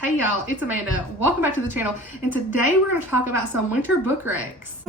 Hey y'all, it's Amanda. Welcome back to the channel, and today we're going to talk about some winter book recs.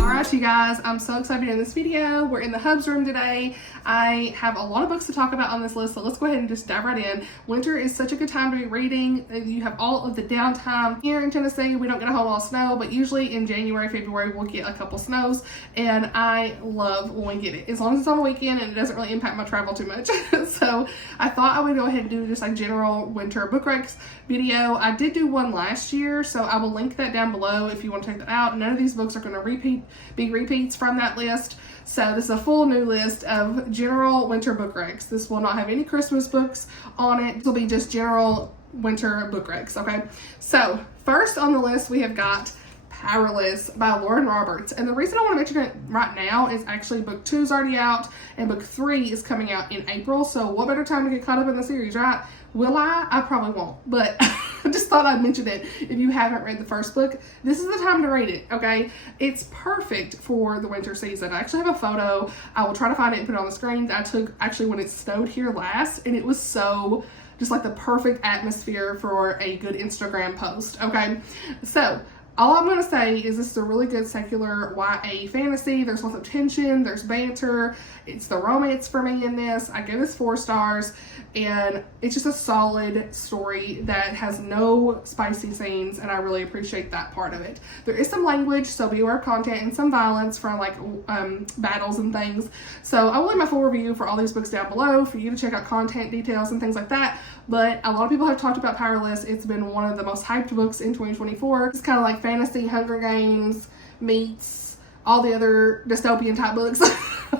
Alright you guys, I'm so excited to be in this video. We're in the hubs room today. I have a lot of books to talk about on this list, so let's go ahead and just dive right in. Winter is such a good time to be reading. You have all of the downtime. Here in Tennessee, we don't get a whole lot of snow, but usually in January, February, we'll get a couple snows, and I love when we get it, as long as it's on the weekend and it doesn't really impact my travel too much. So I thought I would go ahead and do just a general winter book recs video. I did do one last year, so I will link that down below if you want to check that out. None of these books are going to be repeats from that list. So this is a full new list of general winter book recs. This will not have any Christmas books on it. This will be just general winter book recs, okay? So first on the list, we have got Powerless by Lauren Roberts. And the reason I want to mention it right now is actually book 2 is already out and book 3 is coming out in April. So what better time to get caught up in the series, right? Will I? I probably won't, but I just thought I'd mention it. If you haven't read the first book, this is the time to read it, okay? It's perfect for the winter season. I actually have a photo. I will try to find it and put it on the screen that I took actually when it snowed here last, and it was so just like the perfect atmosphere for a good Instagram post, okay? So all I'm going to say is this is a really good secular YA fantasy. There's lots of tension, there's banter, it's the romance for me in this. I give this 4 stars, and it's just a solid story that has no spicy scenes, and I really appreciate that part of it. There is some language, so be aware of content, and some violence from like battles and things. So I will leave my full review for all these books down below for you to check out content details and things like that. But a lot of people have talked about Powerless. It's been one of the most hyped books in 2024. It's kind of like fantasy Hunger Games meets all the other dystopian type books.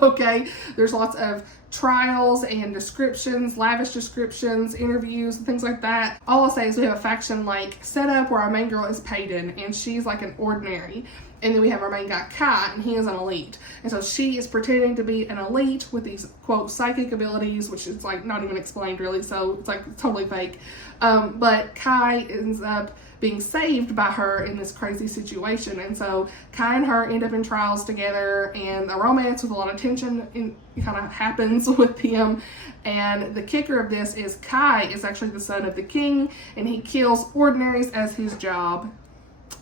Okay, there's lots of trials and descriptions, lavish descriptions, interviews, and things like that. All I'll say is we have a faction like set up where our main girl is Payton, and she's like an ordinary. And then we have our main guy, Kai, and he is an elite. And so she is pretending to be an elite with these, quote, psychic abilities, which is like not even explained really, so it's like totally fake. But Kai ends up being saved by her in this crazy situation. And so Kai and her end up in trials together, and a romance with a lot of tension kind of happens with them. And the kicker of this is Kai is actually the son of the king, and he kills ordinaries as his job.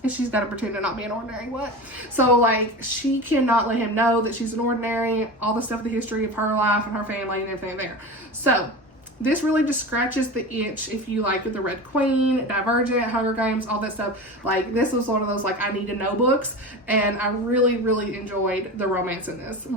And she's got to pretend to not be an ordinary. What? So like she cannot let him know that she's an ordinary, all the stuff, the history of her life and her family and everything there. So this really just scratches the itch if you like the Red Queen, Divergent, Hunger Games, all that stuff. Like this was one of those like I need to know books, and I really enjoyed the romance in this.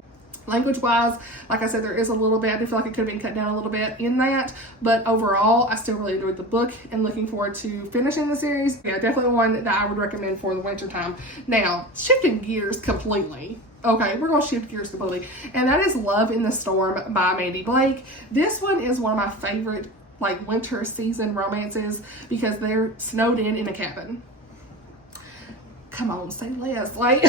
Language wise, like I said, there is a little bit. I do feel like it could have been cut down a little bit in that, but overall I still really enjoyed the book and looking forward to finishing the series. Yeah, definitely one that I would recommend for the winter time. Now, shifting gears completely. Okay, we're going to shift gears completely, and that is Love in the Storm by Mandi Blake. This one is one of my favorite like winter season romances because they're snowed in a cabin. Come on, say less. Like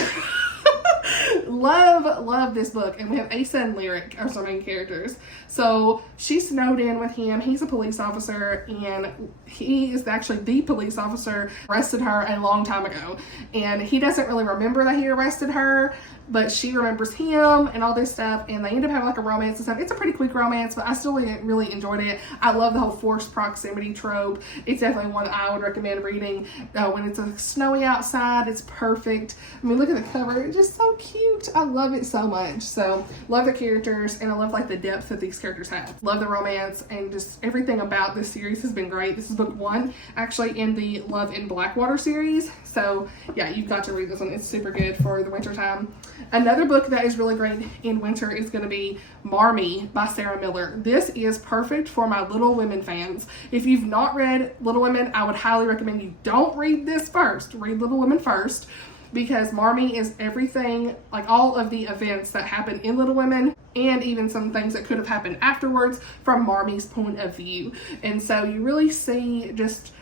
love this book. And we have Asa and Lyric as our main characters. So she's snowed in with him. He's a police officer, and he is actually the police officer who arrested her a long time ago, and he doesn't really remember that he arrested her, but she remembers him and all this stuff, and they end up having like a romance and stuff. It's a pretty quick romance, but I still really enjoyed it. I love the whole forced proximity trope. It's definitely one that I would recommend reading when it's snowy outside. It's perfect. I mean, look at the cover. It's just so cute. I love it so much. So love the characters, and I love like the depth that these characters have. Love the romance, and just everything about this series has been great. This is book 1 actually in the Love in Blackwater series. So yeah, you've got to read this one. It's super good for the winter time. Another book that is really great in winter is going to be Marmee by Sarah Miller. This is perfect for my Little Women fans. If you've not read Little Women, I would highly recommend you don't read this first. Read Little Women first, because Marmee is everything, like all of the events that happen in Little Women, and even some things that could have happened afterwards from Marmee's point of view. And so you really see just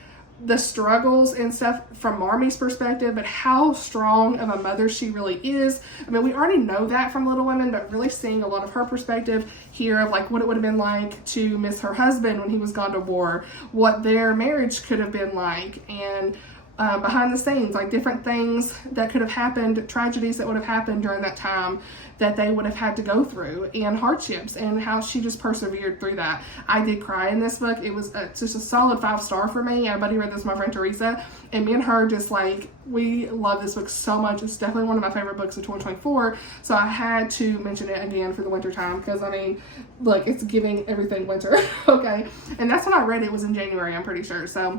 the struggles and stuff from Marmee's perspective, but how strong of a mother she really is. I mean, we already know that from Little Women, but really seeing a lot of her perspective here of like what it would have been like to miss her husband when he was gone to war, what their marriage could have been like, and behind the scenes, like different things that could have happened, tragedies that would have happened during that time that they would have had to go through, and hardships, and how she just persevered through that. I did cry in this book. It was just a solid 5-star for me. Everybody read this, my friend Teresa, and me and her just like, we love this book so much. It's definitely one of my favorite books of 2024, so I had to mention it again for the winter time, because I mean, look, it's giving everything winter. Okay, and that's when I read it, was in January, I'm pretty sure. So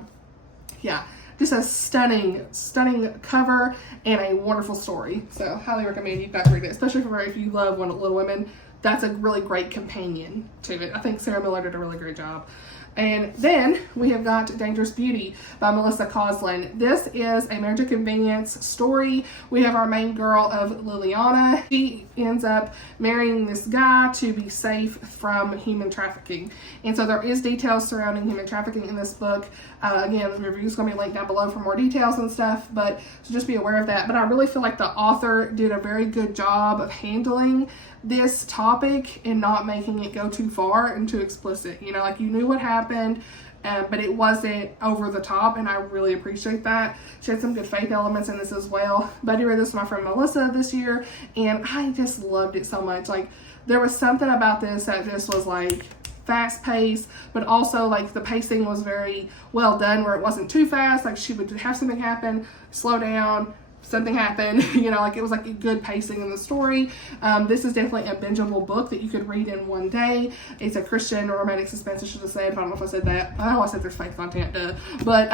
yeah, just a stunning cover and a wonderful story. So highly recommend you guys read it, especially if you love Little Women. That's a really great companion to it. I think Sarah Miller did a really great job. And then we have got Dangerous Beauty by Melissa Koslin. This is a marriage of convenience story. We have our main girl of Liliana. She ends up marrying this guy to be safe from human trafficking. And so there is details surrounding human trafficking in this book. Again, the review is going to be linked down below for more details and stuff, but so just be aware of that. But I really feel like the author did a very good job of handling this topic and not making it go too far and too explicit. You know, like, you knew what happened, but it wasn't over the top, and I really appreciate that. She had some good faith elements in this as well. But I read this with my friend Melissa this year, and I just loved it so much. Like, there was something about this that just was like fast paced, but also like the pacing was very well done, where it wasn't too fast. Like, she would have something happen, slow down, something happened, you know, like it was like a good pacing in the story. This is definitely a bingeable book that you could read in one day. It's a Christian romantic suspense, I should have said. I don't know if I said that. I know I said there's faith content, duh. But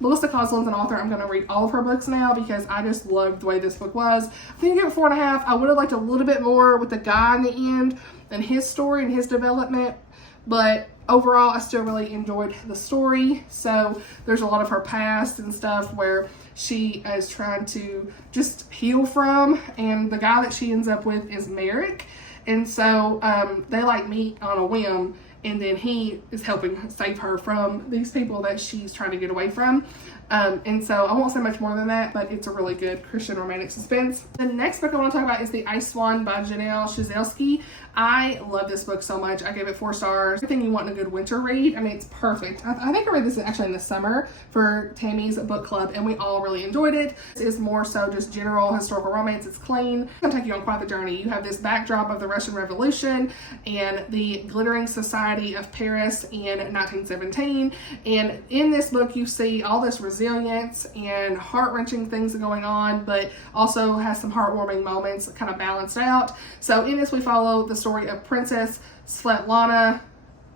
Melissa Koslin's an author. I'm going to read all of her books now because I just loved the way this book was. I'm going to give it 4.5. I would have liked a little bit more with the guy in the end and his story and his development, but overall I still really enjoyed the story. So there's a lot of her past and stuff where she is trying to just heal from, and the guy that she ends up with is Merrick, and so they like meet on a whim, and then he is helping save her from these people that she's trying to get away from. And so I won't say much more than that, but it's a really good Christian romantic suspense. The next book I want to talk about is The Ice Swan by Ciesilski. I love this book so much. I gave it 4 stars. Everything you want in a good winter read. I mean, it's perfect. I think I read this actually in the summer for Tammy's book club, and we all really enjoyed it. This is more so just general historical romance. It's clean. It's going to take you on quite the journey. You have this backdrop of the Russian Revolution and the glittering society of Paris in 1917. And in this book, you see all this resilience and heart-wrenching things going on, but also has some heartwarming moments kind of balanced out. So in this, we follow the story of Princess Svetlana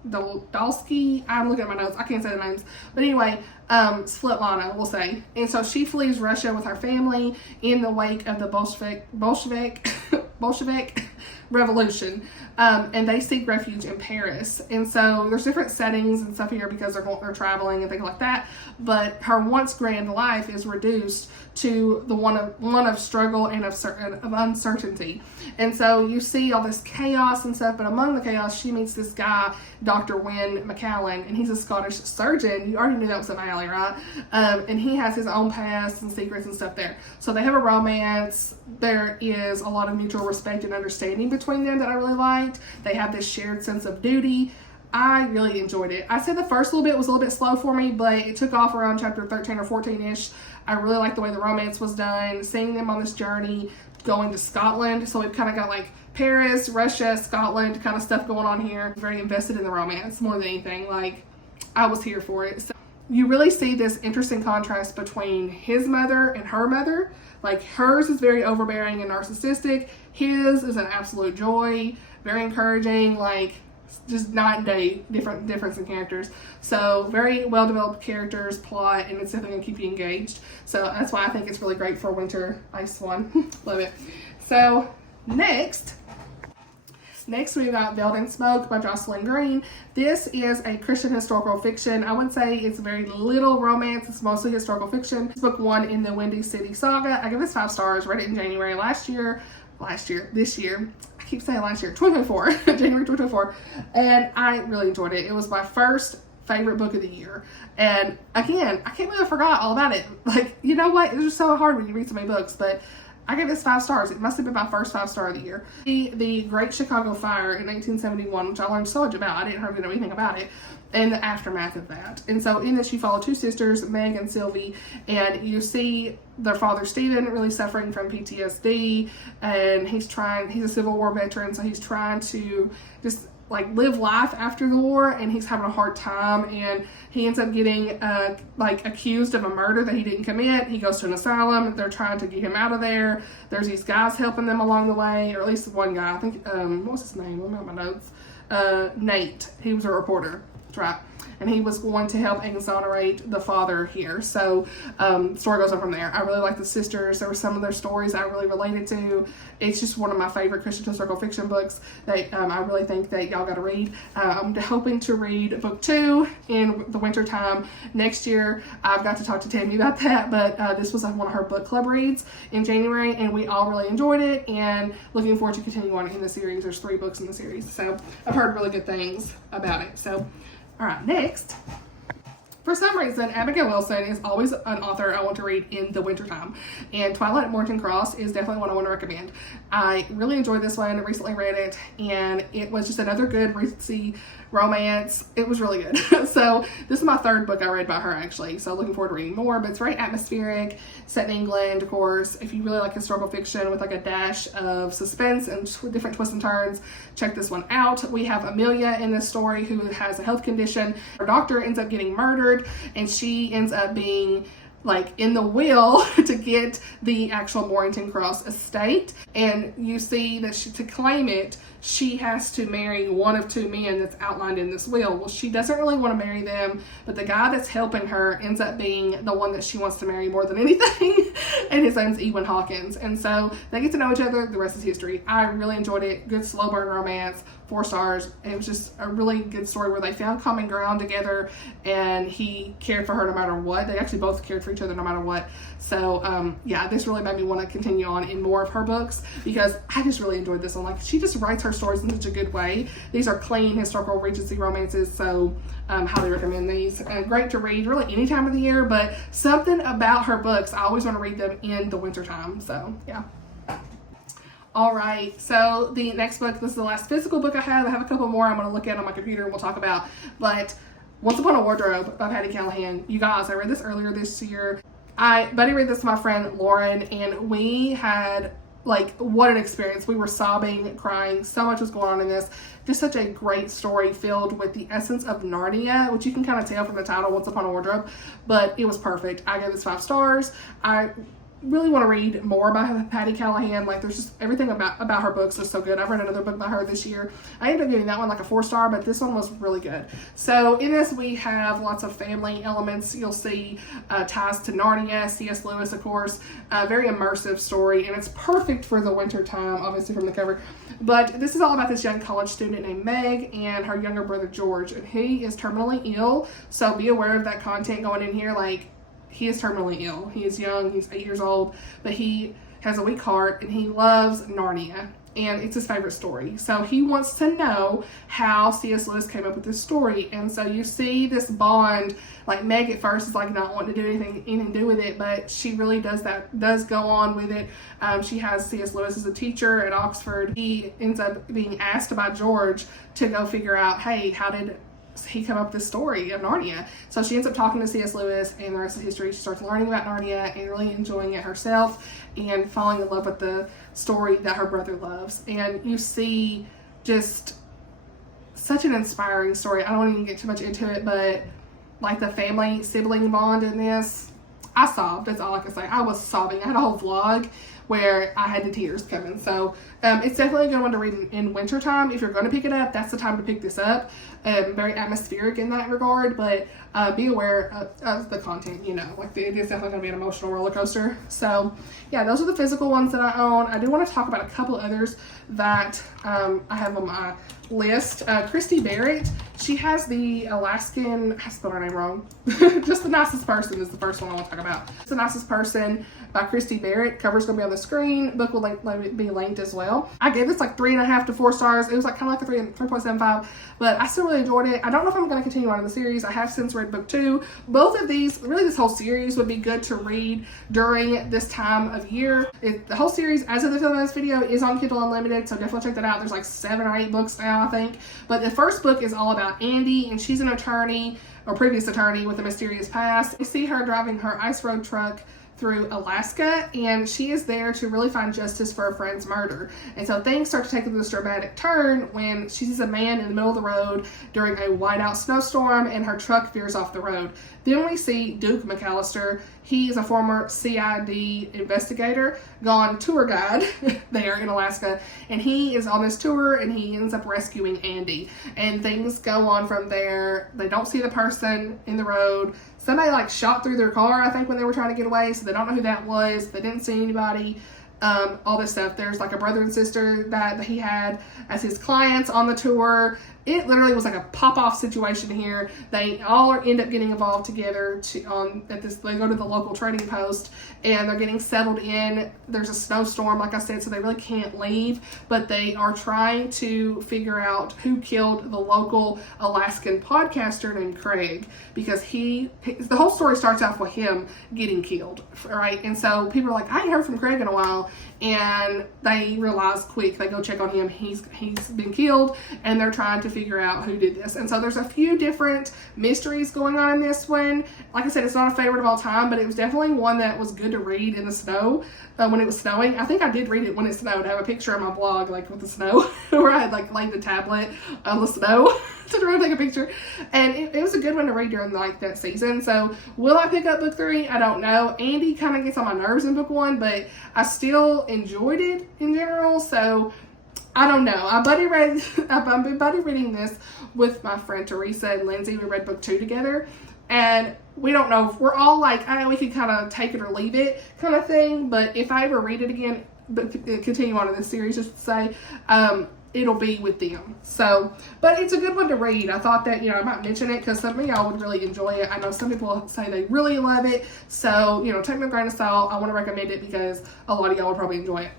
Dolsky. I'm looking at my notes. I can't say the names. But anyway, Svetlana, we'll say. And so she flees Russia with her family in the wake of the Bolshevik Revolution. And they seek refuge in Paris. And so there's different settings and stuff here because they're traveling and things like that. But her once grand life is reduced to the one of struggle and of uncertainty. And so you see all this chaos and stuff, but among the chaos, she meets this guy, Dr. Wynne McCallan, and he's a Scottish surgeon. You already knew that was in my alley, right? And he has his own past and secrets and stuff there. So they have a romance. There is a lot of mutual respect and understanding between them that I really liked. They have this shared sense of duty. I really enjoyed it. I said the first little bit was a little bit slow for me, but it took off around chapter 13 or 14-ish. I really liked the way the romance was done, seeing them on this journey, going to Scotland. So we've kind of got like Paris, Russia, Scotland kind of stuff going on here. Very invested in the romance more than anything. Like, I was here for it. So you really see this interesting contrast between his mother and her mother. Like, hers is very overbearing and narcissistic. His is an absolute joy, very encouraging, like just night and day difference in characters. So very well developed characters, plot, and it's definitely gonna keep you engaged. So that's why I think it's really great for winter Ice Swan. Love it. So next we've got Veiled in Smoke by Jocelyn Green. This is a Christian historical fiction. I would say it's very little romance. It's mostly historical fiction. It's book 1 in the Windy City saga. I give this 5 stars. Read it in January this year. I keep saying last year, 2024, January 2024. And I really enjoyed it. It was my first favorite book of the year. And again, I can't believe I forgot all about it. Like, you know what? It's just so hard when you read so many books, but I gave this 5 stars. It must have been my first 5-star of the year. The Great Chicago Fire in 1971, which I learned so much about. I didn't hardly know anything about it. in the aftermath of that. And so in this, you follow two sisters, Meg and Sylvie, and you see their father Stephen really suffering from PTSD, and he's a Civil War veteran, so he's trying to just like live life after the war, and he's having a hard time, and he ends up getting like accused of a murder that he didn't commit. He goes to an asylum. They're trying to get him out of there. There's these guys helping them along the way, or at least one guy, I think, what's his name? Let me get my notes. Nate. He was a reporter. That's right. And he was going to help exonerate the father here. So the story goes on from there. I really like the sisters. There were some of their stories I really related to. It's just one of my favorite Christian historical fiction books that I really think that y'all got to read. I'm hoping to read book 2 in the winter time next year. I've got to talk to Tammy about that, but this was one of her book club reads in January, and we all really enjoyed it, and looking forward to continuing on in the series. There's 3 books in the series, so I've heard really good things about it. So all right, next. For some reason, Abigail Wilson is always an author I want to read in the wintertime. And Twilight at Moorington Cross is definitely one I want to recommend. I really enjoyed this one. I recently read it, and it was just another good Regency romance. It was really good. So this is my 3rd book I read by her, actually. So looking forward to reading more, but it's very atmospheric, set in England, of course. If you really like historical fiction with like a dash of suspense and different twists and turns, check this one out. We have Amelia in this story who has a health condition. Her doctor ends up getting murdered, and she ends up being like in the will to get the actual Moorington Cross estate. And you see that to claim it, she has to marry one of 2 men that's outlined in this will. Well, she doesn't really want to marry them, but the guy that's helping her ends up being the one that she wants to marry more than anything. And his name's Ewan Hawkins. And so they get to know each other. The rest is history. I really enjoyed it. Good slow burn romance. 4 stars. It was just a really good story where they found common ground together, and he cared for her no matter what. They actually both cared for each other no matter what. So yeah, this really made me want to continue on in more of her books, because I just really enjoyed this one. Like, she just writes her stories in such a good way. These are clean historical Regency romances, so highly recommend these. Great to read really any time of the year, but something about her books, I always want to read them in the wintertime. So yeah. All right, so the next book, this is the last physical book I have. I have a couple more I'm going to look at on my computer and we'll talk about. But Once Upon a Wardrobe by Patti Callahan. You guys, I read this earlier this year. I buddy read this to my friend Lauren, and we had, like, what an experience. We were sobbing, crying. So much was going on in this. Just such a great story filled with the essence of Narnia, which you can kind of tell from the title, Once Upon a Wardrobe. But it was perfect. I gave this 5 stars. I really want to read more by Patti Callahan. Like, there's just everything about her books is so good. I've read another book by her this year. I ended up giving that one like a 4-star, but this one was really good. So in this, we have lots of family elements. You'll see ties to Narnia, C.S. Lewis, of course. Very immersive story, and it's perfect for the winter time, obviously from the cover. But this is all about this young college student named Meg and her younger brother George, and he is terminally ill. So be aware of that content going in here. Like, he is terminally ill. He is young. He's 8 years old, but he has a weak heart, and he loves Narnia, and it's his favorite story. So he wants to know how C.S. Lewis came up with this story. And so you see this bond. Like, Meg at first is like not wanting to do anything to do with it, but she really does go on with it. She has C.S. Lewis as a teacher at Oxford. He ends up being asked by George to go figure out, hey, how did he come up with this story of Narnia? So she ends up talking to C.S. Lewis, and the rest of history. She starts learning about Narnia and really enjoying it herself and falling in love with the story that her brother loves. And you see just such an inspiring story. I don't even get too much into it, but like the family sibling bond in this, I sobbed. That's all I can say. I was sobbing. I had a whole vlog where I had the tears coming. So it's definitely a good one to read in wintertime. If you're going to pick it up, that's the time to pick this up. Very atmospheric in that regard, but be aware of the content, you know. Like, it is definitely going to be an emotional roller coaster. So yeah, those are the physical ones that I own. I do want to talk about a couple others that I have on my list. Christy Barritt, she has the Alaskan, I spelled her name wrong. Just the Nicest Person is the first one I want to talk about. Just the Nicest Person. by Christy Barritt. Cover's gonna be on the screen. Book will be linked as well. I gave this like 3.5 to 4 stars. It was like kind of like a 3.75, but I still really enjoyed it. I don't know if I'm gonna continue on in the series. I have since read book 2. Both of these, really this whole series would be good to read during this time of year. The whole series, as of the film of this video, is on Kindle Unlimited, so definitely check that out. There's like 7 or 8 books now, I think. But the first book is all about Andy, and she's an attorney, or previous attorney, with a mysterious past. We see her driving her ice road truck through Alaska, and she is there to really find justice for a friend's murder. And so things start to take this dramatic turn when she sees a man in the middle of the road during a whiteout snowstorm, and her truck veers off the road. Then we see Duke McAllister. He is a former CID investigator, gone tour guide there in Alaska, and he is on this tour, and he ends up rescuing Andy. And things go on from there. They don't see the person in the road. Somebody like shot through their car, I think, when they were trying to get away, so they don't know who that was. They didn't see anybody. All this stuff. There's like a brother and sister that he had as his clients on the tour. It literally was like a pop-off situation here. They all end up getting involved together they go to the local trading post, and they're getting settled in. There's a snowstorm, like I said, so they really can't leave, but they are trying to figure out who killed the local Alaskan podcaster named Craig, because the whole story starts off with him getting killed, right? And so people are like, I ain't heard from Craig in a while, and they realize quick, they go check on him, he's been killed, and they're trying to figure out who did this. And so there's a few different mysteries going on in this one. Like I said, it's not a favorite of all time, but it was definitely one that was good to read in the snow when it was snowing. I think I did read it when it snowed. I have a picture on my blog, like with the snow, where I had like laid the tablet on the snow to try to take a picture. And it was a good one to read during like that season. So will I pick up book 3? I don't know. Andy kind of gets on my nerves in book 1, but I still enjoyed it in general. So I don't know. I've been buddy reading this with my friend Teresa and Lindsay. We read book 2 together, and we don't know if we're all like, we could kind of take it or leave it kind of thing. But if I ever read it again, but continue on in this series, just to say, it'll be with them. So, but it's a good one to read. I thought that, I might mention it because some of y'all would really enjoy it. I know some people say they really love it. So, take me with a grain of salt. I want to recommend it because a lot of y'all would probably enjoy it.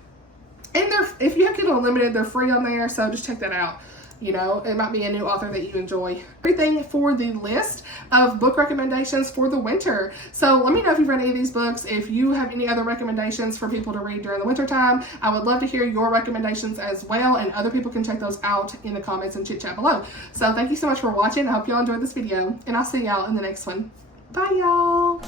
And if you have Kindle Unlimited, they're free on there, so just check that out. It might be a new author that you enjoy. Everything for the list of book recommendations for the winter. So let me know if you've read any of these books. If you have any other recommendations for people to read during the winter time, I would love to hear your recommendations as well, and other people can check those out in the comments and chit chat below. So thank you so much for watching. I hope y'all enjoyed this video, and I'll see y'all in the next one. Bye, y'all.